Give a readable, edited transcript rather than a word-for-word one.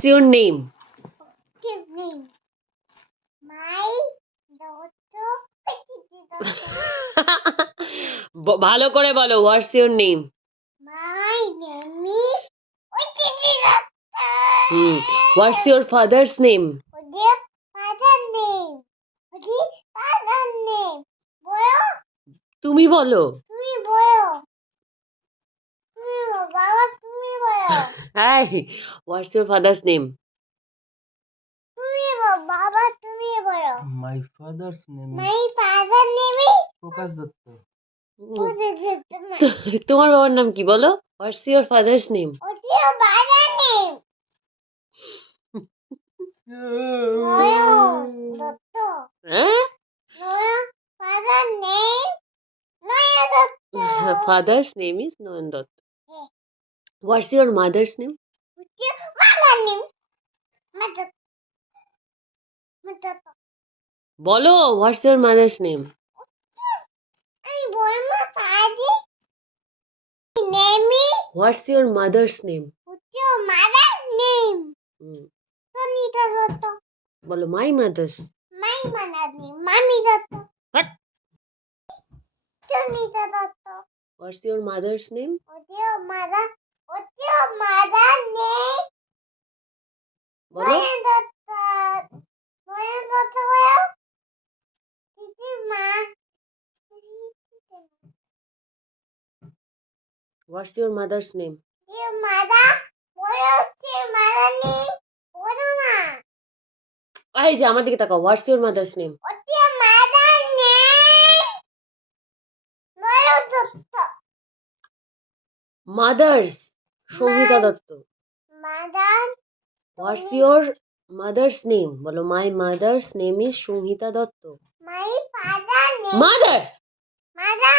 What's your name? Give me my daughter. ভালো করে বলো, what's your name? My name is what's your father's name? ওদের father name. ওদের father name. বলো, তুমি বলো। তুমি বলো। তুমি বলো, বাবা তুমি বলো। হ্যাঁ, হোয়াটস ইউর ফাদার্স নেম? তুমি বলো, বাবা তুমি বলো। My father's name is My father name is প্রকাশ দত্ত। তোমার বাবার নাম কি বলো? What's your father's name? ওদের father name. নয়ন দত্ত। হ্যাঁ, Nayan father name. Nayan Dutta. Father's name is Nayan Dutta. হ্যাঁ। What's your mother's name? ওদের mother name. মদত। মদত। বলো, হোয়াটস ইউর মাদার্স নেম? আমি বলবো তাহলে name is what's your mother's name? ওদের mother name. সনিতা দত্ত। বলো, my mother's. My mother name. Mami Dutta. What? Sonita Dutta. What's your mother's name? ওদের mother name. বলো। নয়ন দত্ত। নয়ন দত্ত বলো। দিদি মা। হোয়াটস your mother's name? Your mother. বলো your mother name. বলো না। এই যে আমার দিকে তাকাও, হোয়াটস ইউর মাদার্স নেম? ওদের mother name. Nayan Dutta. Mother's Sangita Dutta. Mother. What's your mother's name? বলো, my mother's name is Sangita Dutta. My father name. Mother's Mother